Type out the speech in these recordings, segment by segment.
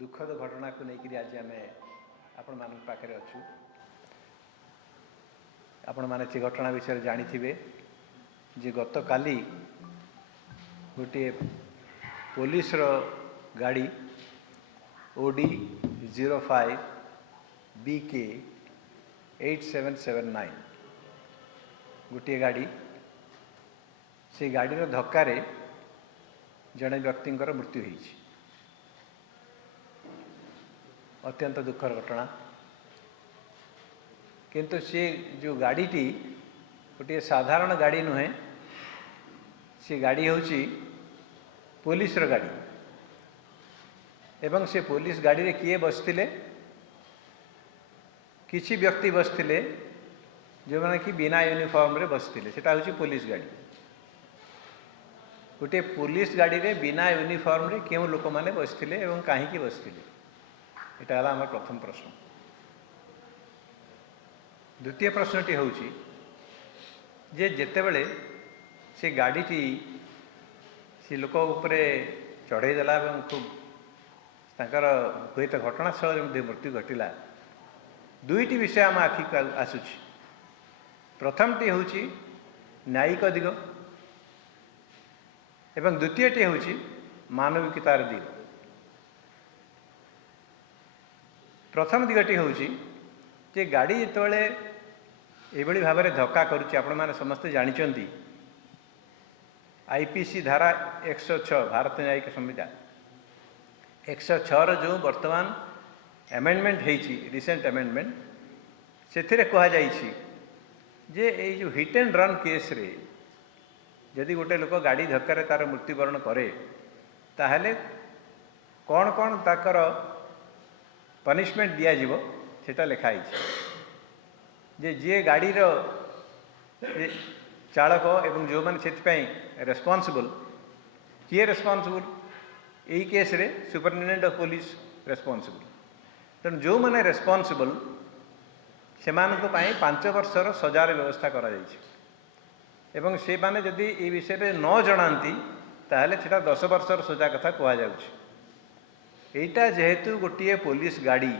दुखद घटना को लेकर आज आम आपण मान पाखे अच्छु। आपण मैंने से घटना विषय जानी थे जे गत काली गोटे पुलिस गाड़ी OD 05 BK 8779 गोटे गाड़ी से गाड़ीर धक्कार जड़े व्यक्ति मृत्यु होती। अत्यंत दुखर घटना। किंतु से जो गाड़ीटी गोटे साधारण गाड़ी नुहे, से गाड़ी होची पुलिस गाड़ी एवं से पुलिस गाड़ी रे किए बसथिले किछि व्यक्ति बसथिले जो माने कि बिना यूनिफॉर्म रे बसथिले। सेटा होची पुलिस गाड़ी। गोटे पुलिस गाड़ी रे बिना यूनिफॉर्म रे केउ लोक माने बसथिले एवं काहे की बसथिले, एटा हला हमर प्रथम प्रश्न। द्वितीय प्रश्नटी होची जे जेते बेले से गाड़ीटी से लोक उपरे चढ़ई देला एवं खूब तांकर हुएत घटनास्थल में मृत्यु घटिला, दुईटी विषय आम आखि आसुची। प्रथमटी होची न्यायिक दिग एवं द्वितीयटी होची मानविकतार दिग। प्रथम दिगटी होची जे गाड़ी जितेबाला एभली भाव में धक्का करुच्ची, आपण मैंने समस्ते जानिचंती IPC धारा 106 भारत न्यायिक संहिता 106 जो वर्तमान एमेंडमेंट होती रिसेंट एमेंडमेंट से कहुई जे ये जो हिट एंड रन केस रे जदि गोटे लोक गाड़ी धक्कर तार मृत्युवरण करे ताहले कौन कौन ताकर पनिशमेंट दिज्व सेटा लिखाई जे जे गाड़ी चालक एवं जो मैंने से रेस्पॉन्सिबल किए रेस्पॉन्सिबल यही केस रे सुपरिटेंडेंट ऑफ पुलिस रेस्पॉन्सिबल। तेणु जो मैंने रेस्पॉन्सिबल से 5 वर्षर सजार व्यवस्था करा एवं से माने जदि ये विषय में न जनाती ताहले सेटा 10 वर्षर सजा कथा कहुटा। जेहेतु गोटे पुलिस गाड़ी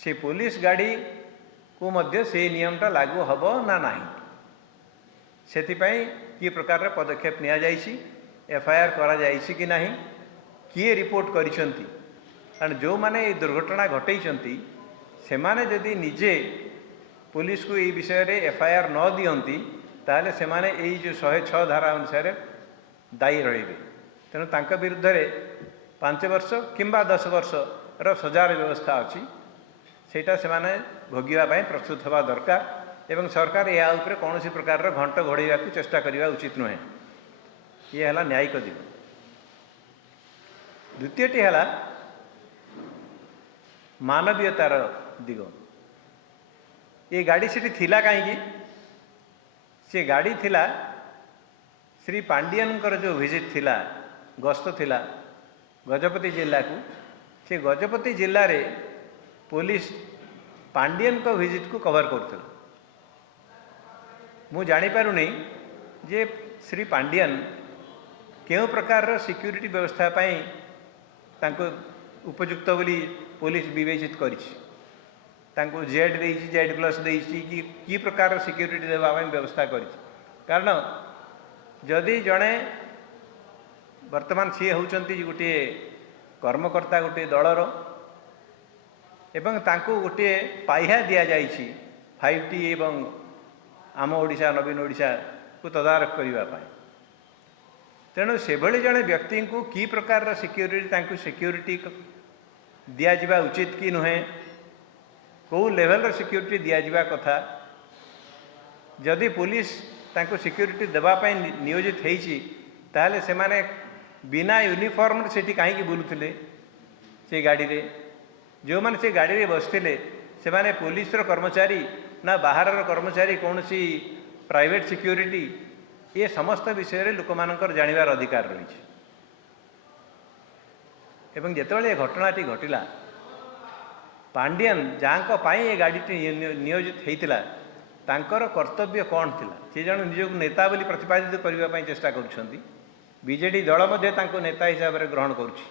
से पुलिस गाड़ी को मध्य से नियमटा लागू हम ना नहीं से कि प्रकार पदक्षेप नि FIR करा जाइछि कि नहीं, किए रिपोर्ट करिसंती। कारण जो माने ये दुर्घटना घटई से माने जदि निजे पुलिस को ये विषय रे FIR न दियंती ताहले से माने यही जो 106 धारा अनुसार दायी रहिबे। तेणु तांका विरुद्ध रे 5 वर्ष किंबा 10 वर्ष रो सजार व्यवस्था अच्छी सेटा से माने भोगिबा पई प्रस्तुत हवा दरकार एवं सरकार या उपरे कौन सी प्रकार घंट घोड़ाइवा को चेष्टा करने उचित नुहे। ये है न्यायिक दिग। द्वितीयटी है मानवीयतार दिग। ये गाड़ी से थिला कहीं से गाड़ी थिला श्री पांडियन जो विजिट थिला गस्त थिला गजपति जिला को, से गजपति जिले रे पुलिस पांडियन को विजिट को कवर करथिला। मु जानी पारु नहीं जे श्री पांडियन केउ प्रकार सिक्यूरिटी व्यवस्था पाई तांको उपयुक्त बोली पुलिस विवेचित करिछि। तांको Z+ देइछि कि प्रकार सिक्यूरिटी देवा पाई व्यवस्था करिछि। कारण जदि जड़े वर्तमान सी होउचंती गोटे कर्मकर्ता गोटे दलर एवं तांको गोटे पाइहा दिया जाइछि 5T एवं आम ओडिशा नवीन ओडिशा को तदारख करने। तेणु से भली जड़े व्यक्ति को कि प्रकार सिक्यूरिटी दिज्वा उचित कि नुहे, कौ लेवल सिक्यूरिटी दिज्वा कथा। जदि पुलिस तांको सिक्यूरिटी देवाई नियोजित होती ताहले से माने बिना यूनिफॉर्म से कहीं बुलूले से गाड़ी रे, जो मैंने से गाड़ी रे बसते से माने पुलिस कर्मचारी ना बाहर कर्मचारी कौन सी प्राइवेट सिक्यूरिटी, ये समस्त विषय रे लोक मानकर जानिबार अधिकार रही। एवं जितेबाला घटनाटी घटिला पांडियन जहाँ पाई ये गाड़ीटी नियोजित होता तांकर कर्तव्य कौन थिला, से जन निजक नेता बोली प्रतिपादित करने चेष्टा करुछंती। बीजेडी दल मध्य तांको नेता हिसाब से ग्रहण करुछि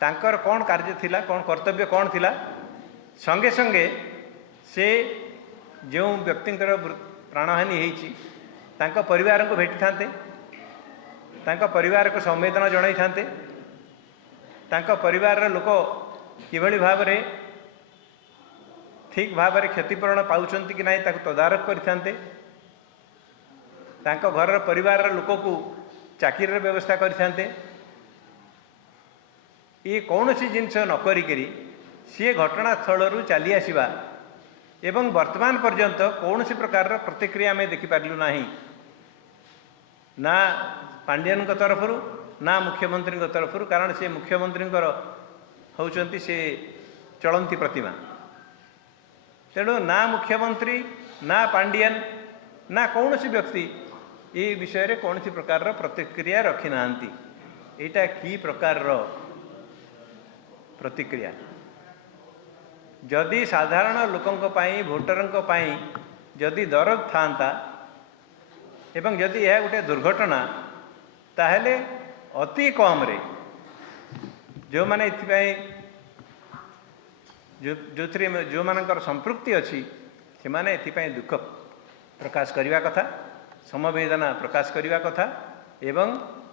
तांकर कौन कार्य थिला कौन कर्तव्य कौन थिला संगे संगे से जो व्यक्तिंकर प्राणहानि होईची तांका परिवार को भेटी थांते तांका परिवार को संवेदना जणाई थांते तांका परिवार लोक किभली भाव रे ठीक भाव में क्षतिपूरण पाउछंती कि नहीं ताको तदारक करते तांका घर परिवार लोक को चाकरी व्यवस्था करते ये कौन सी जिनस नक सी घटनास्थल चली आसवा एवं वर्तमान पर्यंत कौन सी प्रकार प्रतिक्रिया आम देखिपारू ना ना पांडियन तरफ ना मुख्यमंत्री तरफ कारण से मुख्यमंत्री होती से चलती प्रतिमा तेणु ना मुख्यमंत्री ना पांडियन ना कौन सी व्यक्ति ये विषय रे कौन सी प्रकार प्रतिक्रिया रखी ना यहाँ कि प्रकार प्रतिक्रिया जदि साधारण लोकंक पाई भोटरंक पाई जदि दरद था एवं जदि यह गोटे दुर्घटना ताहले अति कम रे जो माने जो मानकर संपृक्ति अच्छी से माने एथिपाई दुख प्रकाश करने कथा समवेदना प्रकाश करने कथा एवं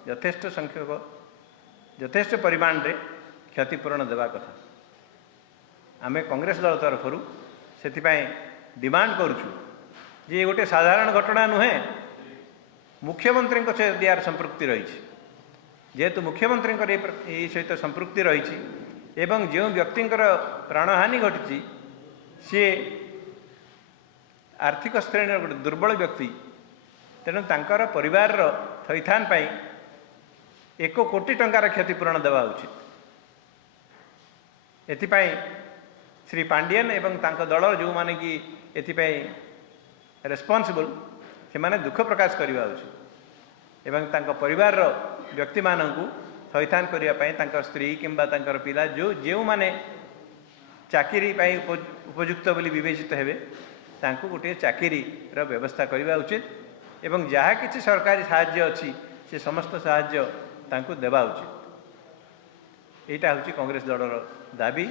यथेष्ट संख्यक यथेष्ट परिमाण रे क्षतिपूरण देवा कथा आमे कांग्रेस दल तरफ से डिमांड करुचु जे गोटे साधारण घटना नुहे मुख्यमंत्री सहित यार संपृक्ति रही जेहेतु मुख्यमंत्री सहित संपृक्ति रही एवं जो व्यक्ति प्राणहानि घटी सी आर्थिक श्रेणी गोटे दुर्बल व्यक्ति तेणु तांकर परिवार थैथान पाई 1 कोटी टंकार क्षतिपूरण देवा उचित एथिपाई श्री पांडियन एवं तांको दल जो माने कि एथिपाई रेस्पॉन्सिबल से माने दुख प्रकाश करवा उचित एवं तांको परिवार व्यक्ति मानकु थैथान करने स्त्री किंबा तांकर पिला जो माने चाकरी पाई उपयुक्त बोली विवेचित हेबे तांको गोटे चाकरी रो व्यवस्था करवा उचित एवं जहाँ किसी सरकारी साहाय्य अच्छी से समस्त साहाय्य तांको देवा उचित। यहाँ हूँ कांग्रेस दलर दाबी।